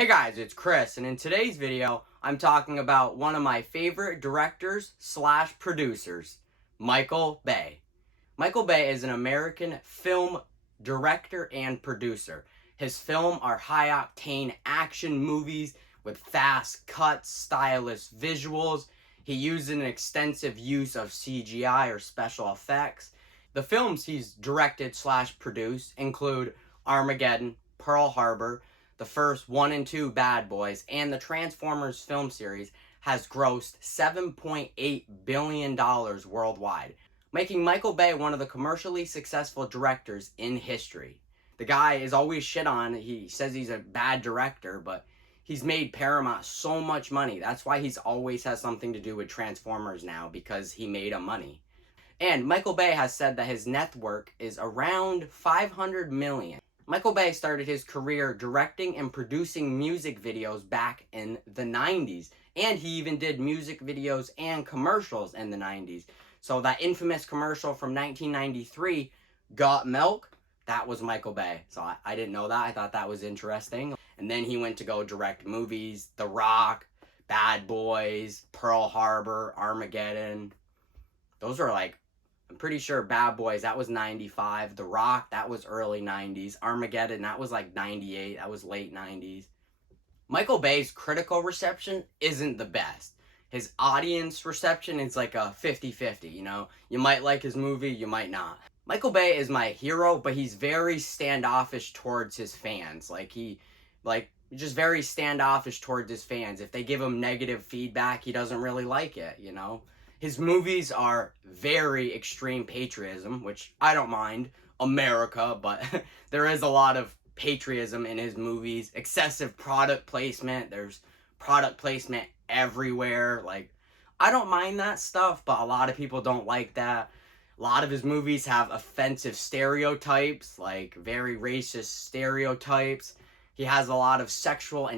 Hey guys, it's Chris, and in today's video, I'm talking about one of my favorite directors slash producers, Michael Bay. Michael Bay is an American film director and producer. His films are high-octane action movies with fast cuts, stylish visuals. He uses an extensive use of CGI or special effects. The films he's directed slash produced include Armageddon, Pearl Harbor, the first 1 and 2 Bad Boys, and the Transformers film series has grossed $7.8 billion worldwide, making Michael Bay one of the commercially successful directors in history. The guy is always shit on. He says he's a bad director, but he's made Paramount so much money. That's why he's always has something to do with Transformers now, because he made him money. And Michael Bay has said that his net worth is around $500 million. Michael Bay started his career directing and producing music videos back in the 90s. And he even did music videos and commercials in the 90s. So that infamous commercial from 1993, Got Milk, that was Michael Bay. So I didn't know that. I thought that was interesting. And then he went to go direct movies, The Rock, Bad Boys, Pearl Harbor, Armageddon. Those are like, I'm pretty sure Bad Boys, that was 95. The Rock, that was early 90s. Armageddon, that was like 98. That was late 90s. Michael Bay's critical reception isn't the best. His audience reception is like a 50-50, you know? You might like his movie, you might not. Michael Bay is my hero, but he's very standoffish towards his fans. Just very standoffish towards his fans. If they give him negative feedback, he doesn't really like it, you know? His movies are very extreme patriotism, which I don't mind, America, but there is a lot of patriotism in his movies. Excessive product placement. There's product placement everywhere. Like, I don't mind that stuff, but a lot of people don't like that. A lot of his movies have offensive stereotypes, like very racist stereotypes. He has a lot of sexual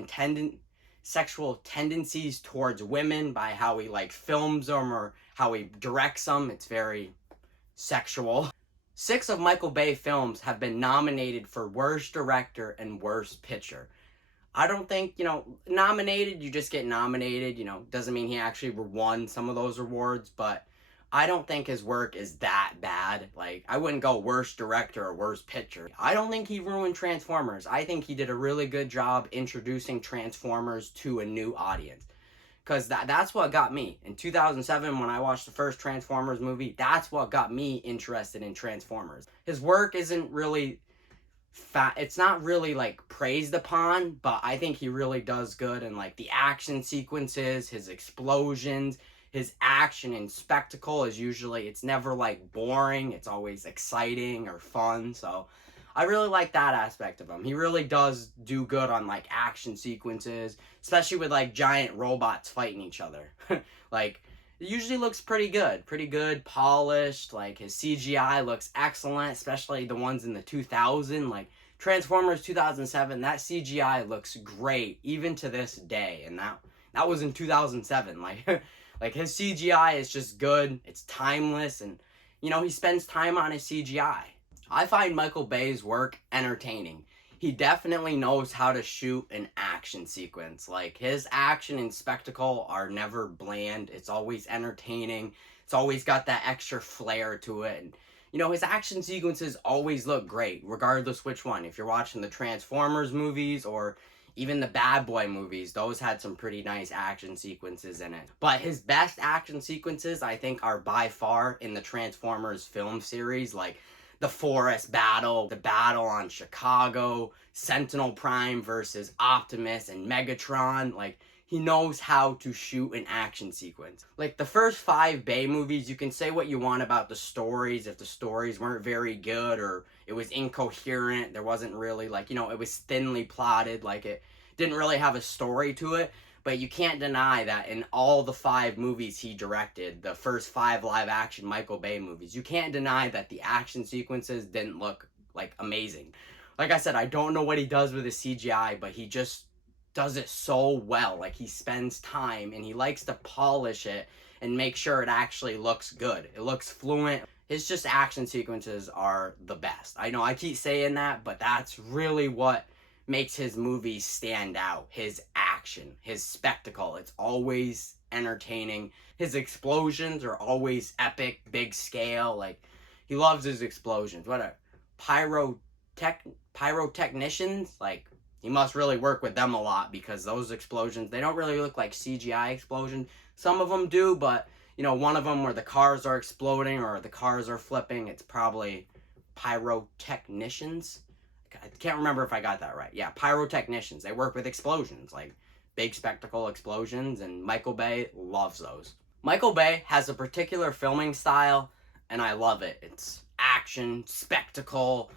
tendencies towards women by how he films them or how he directs them. It's very sexual. 6 of Michael Bay films have been nominated for Worst Director and Worst Picture. I don't think, nominated, you just get nominated, doesn't mean he actually won some of those awards, but I don't think his work is that bad. I wouldn't go worst director or worst picture. I don't think he ruined Transformers. I think he did a really good job introducing Transformers to a new audience. Because that's what got me. In 2007, when I watched the first Transformers movie, that's what got me interested in Transformers. His work isn't really it's not really praised upon, but I think he really does good. And the action sequences, his explosions, his action and spectacle is usually, it's never boring. It's always exciting or fun. So I really like that aspect of him. He really does do good on action sequences, especially with giant robots fighting each other. It usually looks pretty good, polished. His CGI looks excellent, especially the ones in the 2000, Transformers 2007, that CGI looks great even to this day. And that was in 2007. His CGI is just good, it's timeless, and, he spends time on his CGI. I find Michael Bay's work entertaining. He definitely knows how to shoot an action sequence. His action and spectacle are never bland. It's always entertaining. It's always got that extra flair to it. And, his action sequences always look great, regardless which one. If you're watching the Transformers movies or even the Bad Boy movies, those had some pretty nice action sequences in it. But his best action sequences, I think, are by far in the Transformers film series, the forest battle, the battle on Chicago, Sentinel Prime versus Optimus and Megatron. He knows how to shoot an action sequence. The first 5 Bay movies, you can say what you want about the stories, if the stories weren't very good or it was incoherent, there wasn't really, it was thinly plotted, it didn't really have a story to it. But you can't deny that in all the 5 movies he directed, the first 5 live-action Michael Bay movies, you can't deny that the action sequences didn't look, amazing. Like I said, I don't know what he does with his CGI, but he just does it so well. He spends time, and he likes to polish it and make sure it actually looks good. It looks fluent. His action sequences are the best. I know I keep saying that, but that's really what makes his movies stand out. His action, his spectacle, it's always entertaining. His explosions are always epic, big scale. Like, he loves his explosions. What a pyrotechnicians, like, he must really work with them a lot, because those explosions, they don't really look like CGI explosions. Some of them do, but, you know, one of them where the cars are exploding or the cars are flipping, it's probably pyrotechnicians. I can't remember if I got that right. Yeah, pyrotechnicians. They work with explosions, like big spectacle explosions, and Michael Bay loves those. Michael Bay has a particular filming style, and I love it. It's action, spectacle.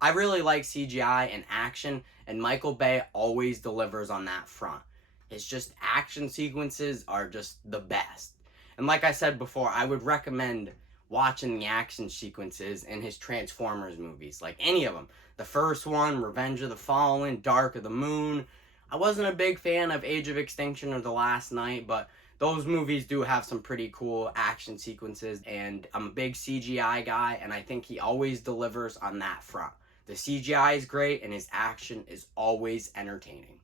I really like CGI and action, and Michael Bay always delivers on that front. His just action sequences are just the best. And like I said before, I would recommend watching the action sequences in his Transformers movies, like any of them. The first one, Revenge of the Fallen, Dark of the Moon. I wasn't a big fan of Age of Extinction or The Last Knight, but those movies do have some pretty cool action sequences, and I'm a big CGI guy, and I think he always delivers on that front. The CGI is great, and his action is always entertaining.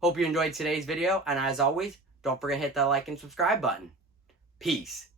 Hope you enjoyed today's video, and as always, don't forget to hit that like and subscribe button. Peace.